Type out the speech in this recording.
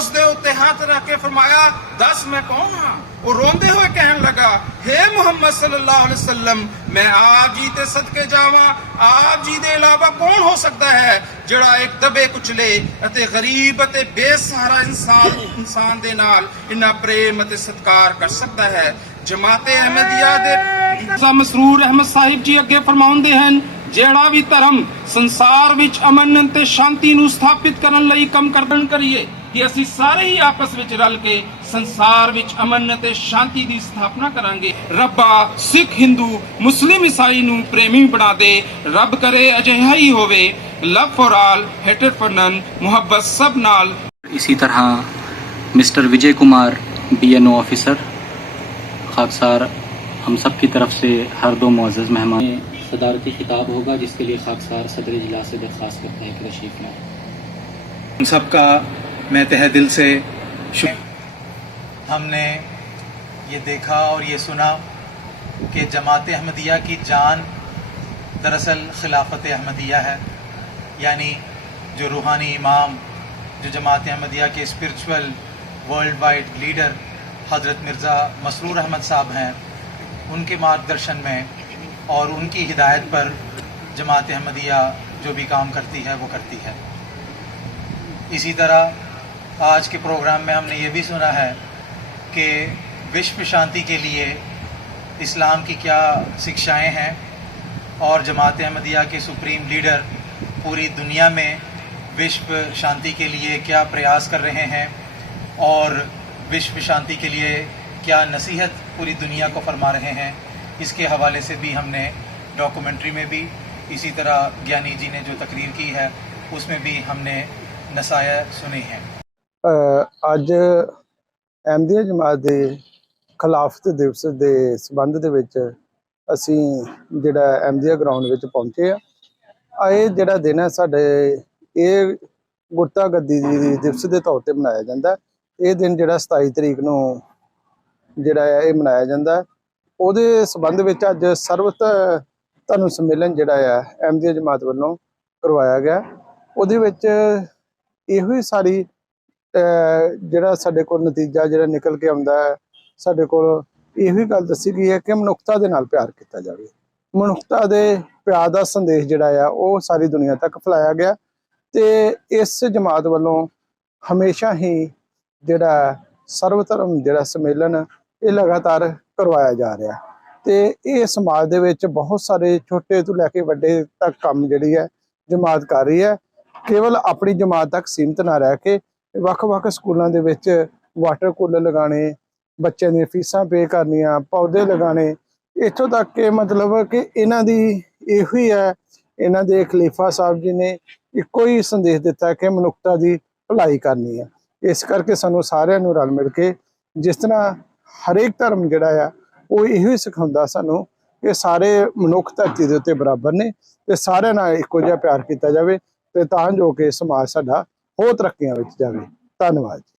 ਉਸ ਦੇ ਉੱਤੇ ਹੱਥ ਰੱਖ ਕੇ ਫਰਮਾਇਆ, ਦੱਸ ਮੈਂ ਕੌਣ ਹਾਂ? ਉਹ ਰੋਂਦੇ ਹੋਏ ਕਹਿਣ ਲੱਗਾ, ਹੈ ਮੁਹੰਮਦ ਸੱਲੱਲਾਹੁ ਅਲੈਹਿ ਵਸੱਲਮ, ਮੈਂ ਆਪ ਜੀ ਤੇ ਸਦਕੇ ਜਾਵਾਂ। ਆਪ ਜੀ ਦੇ ਇਲਾਵਾ ਕੌਣ ਹੋ ਸਕਦਾ ਹੈ ਜਿਹੜਾ ਇੱਕ ਦਬੇ ਕੁਚਲੇ ਅਤੇ ਗਰੀਬ ਅਤੇ ਬੇਸਹਾਰਾ ਇਨਸਾਨ ਇਨਸਾਨ ਦੇ ਨਾਲ ਇੰਨਾ ਪ੍ਰੇਮ ਅਤੇ ਸਤਿਕਾਰ ਕਰ ਸਕਦਾ ਹੈ? ਜਮਾਤੇ ਅਹਿਮਦੀਆ ਦੇ ਮਸਰੂਰ ਅਹਿਮਦ ਸਾਹਿਬ ਜੀ ਅੱਗੇ ਫਰਮਾਉਂਦੇ ਹਨ ਜਿਹੜਾ ਵੀ ਧਰਮ ਸੰਸਾਰ ਵਿੱਚ ਅਮਨ ਤੇ ਸ਼ਾਂਤੀ ਨੂੰ ਸਥਾਪਿਤ ਕਰਨ ਲਈ ਕੰਮ ਕਰਨ ਕਰੀਏ ਕਿ ਅਸੀਂ ਸਾਰੇ ਹੀ ਆਪਸ ਵਿੱਚ ਰਲ ਕੇ ਸੰਸਾਰ ਵਿੱਚ ਅਮਨ ਤੇ ਸ਼ਾਂਤੀ ਦੀ ਸਥਾਪਨਾ ਕਰਾਂਗੇ। ਰੱਬਾ, ਸਿੱਖ ਹਿੰਦੂ, ਮੁਸਲਿਮ ਈਸਾਈ ਨੂੰ ਪ੍ਰੇਮੀ ਬਣਾ ਦੇ। ਰੱਬ ਕਰੇ ਅਜਿਹਾ ਹੀ ਹੋਵੇ। Love for all hater for none ਮੁਹੱਬਤ ਸਭ ਨਾਲ। ਇਸੇ ਤਰ੍ਹਾਂ mister Vijay Kumar BNO officer खाकसार हम ਸਭ की तरफ से हर दो मोज़ मेहमान صدارتی خطاب ہوگا، جس کے لیے خاکسار صدر اجلاس سے درخواست کرتے ہیں کہ تشریف لائیں۔ ان سب کا میں تہ دل سے ہم نے یہ دیکھا اور یہ سنا کہ جماعت احمدیہ کی جان دراصل خلافت احمدیہ ہے۔ یعنی جو روحانی امام، جو جماعت احمدیہ کے اسپرچول ورلڈ وائڈ لیڈر حضرت مرزا مسرور احمد صاحب ہیں، ان کے مارگ درشن میں और उनकी हिदायत पर जमात अहमदिया जो भी काम करती है, वो करती है। इसी तरह आज के प्रोग्राम में हमने ये भी सुना है कि विश्व शांति के लिए इस्लाम की क्या शिक्षाएँ हैं और जमात अहमदिया के सुप्रीम लीडर पूरी दुनिया में विश्व शांति के लिए क्या प्रयास कर रहे हैं और विश्व शांति के लिए क्या नसीहत पूरी दुनिया को फरमा रहे हैं। इसके हवाले से भी हमने डॉक्यूमेंट्री में भी इसी तरह ज्ञानी जी ने जो तकरीर की है उसमें भी हमने नसाया सुने हैं ਅ, ਅੱਜ ਅਹਿਮਦੀਆ ਜਮਾਤ ਦੇ ਖਿਲਾਫਤ ਦਿਵਸ ਦੇ ਸਬੰਧ ਦੇ ਵਿੱਚ ਅਸੀਂ ਜਿਹੜਾ ਅਹਿਮਦੀਆ ਗਰਾਊਂਡ ਵਿੱਚ ਪਹੁੰਚੇ ਆ ਆ ਇਹ ਜਿਹੜਾ ਦਿਨ ਹੈ ਸਾਡੇ ਇਹ ਗੁਰਤਾ ਗੱਦੀ ਦੀ ਦਿਵਸ ਦੇ ਤੌਰ ਤੇ ਮਨਾਇਆ ਜਾਂਦਾ ਹੈ। ਇਹ ਦਿਨ ਜਿਹੜਾ 27 ਤਰੀਕ ਨੂੰ ਜਿਹੜਾ ਹੈ ਇਹ ਮਨਾਇਆ ਜਾਂਦਾ ਹੈ। ਉਹਦੇ ਸਬੰਧ ਵਿੱਚ ਅੱਜ ਸਰਵਤ ਧਰਮ ਸੰਮੇਲਨ ਜਿਹੜਾ ਆ ਅਹਿਮਦੀਆ ਜਮਾਤ ਵੱਲੋਂ ਕਰਵਾਇਆ ਗਿਆ। ਉਹਦੇ ਵਿੱਚ ਇਹੋ ਹੀ ਸਾਰੀ ਜਿਹੜਾ ਸਾਡੇ ਕੋਲ ਨਤੀਜਾ ਜਿਹੜਾ ਨਿਕਲ ਕੇ ਆਉਂਦਾ ਹੈ, ਸਾਡੇ ਕੋਲ ਇਹੋ ਹੀ ਗੱਲ ਦੱਸੀ ਗਈ ਹੈ ਕਿ ਮਨੁੱਖਤਾ ਦੇ ਨਾਲ ਪਿਆਰ ਕੀਤਾ ਜਾਵੇ। ਮਨੁੱਖਤਾ ਦੇ ਪਿਆਰ ਦਾ ਸੰਦੇਸ਼ ਜਿਹੜਾ ਆ, ਉਹ ਸਾਰੀ ਦੁਨੀਆ ਤੱਕ ਫੈਲਾਇਆ ਗਿਆ ਤੇ ਇਸ ਜਮਾਤ ਵੱਲੋਂ ਹਮੇਸ਼ਾ ਹੀ ਜਿਹੜਾ ਸਰਵ ਧਰਮ ਜਿਹੜਾ ਸੰਮੇਲਨ ਇਹ ਲਗਾਤਾਰ ਕਰਵਾਇਆ ਜਾ ਰਿਹਾ। ਤੇ ਇਹ ਸਮਾਜ ਦੇ ਵਿੱਚ ਬਹੁਤ ਸਾਰੇ ਛੋਟੇ ਤੋਂ ਲੈ ਕੇ ਵੱਡੇ ਤੱਕ ਕੰਮ ਜਿਹੜੀ ਹੈ, ਜਮਾਤ ਕਰ ਰਹੀ ਹੈ। ਕੇਵਲ ਆਪਣੀ ਜਮਾਤ ਤੱਕ ਸੀਮਤ ਨਾ ਰਹਿ ਕੇ ਵੱਖ-ਵੱਖ ਸਕੂਲਾਂ ਦੇ ਵਿੱਚ ਵਾਟਰ ਕੂਲਰ ਲਗਾਣੇ ਬੱਚਿਆਂ ਦੀਆਂ ਫੀਸਾਂ ਪੇ ਕਰਨੀਆਂ, ਪੌਦੇ ਲਗਾਣੇ ਇੱਥੋਂ ਤੱਕ ਕਿ ਮਤਲਬ ਕਿ ਇਹਨਾਂ ਦੀ ਇਹੋ ਹੀ ਹੈ, ਇਹਨਾਂ ਦੇ ਖਲੀਫਾ ਸਾਹਿਬ ਜੀ ਨੇ ਇੱਕੋ ਹੀ ਸੰਦੇਸ਼ ਦਿੱਤਾ ਕਿ ਮਨੁੱਖਤਾ ਦੀ ਭਲਾਈ ਕਰਨੀ ਹੈ। ਇਸ ਕਰਕੇ ਸਾਨੂੰ ਸਾਰਿਆਂ ਨੂੰ ਰਲ ਮਿਲ ਕੇ ਜਿਸ ਤਰ੍ਹਾਂ ਹਰੇਕ ਧਰਮ ਜਿਹੜਾ ਆ, ਉਹ ਇਹੋ ਹੀ ਸਿਖਾਉਂਦਾ ਸਾਨੂੰ ਕਿ ਸਾਰੇ ਮਨੁੱਖ ਧਰਤੀ ਦੇ ਉੱਤੇ ਬਰਾਬਰ ਨੇ ਤੇ ਸਾਰਿਆਂ ਨਾਲ ਇੱਕੋ ਜਿਹਾ ਪਿਆਰ ਕੀਤਾ ਜਾਵੇ ਤੇ ਤਾਂ ਜੋ ਕਿ ਸਮਾਜ ਸਾਡਾ ਹੋਰ ਤਰੱਕੀਆਂ ਵਿੱਚ ਜਾਵੇ। ਧੰਨਵਾਦ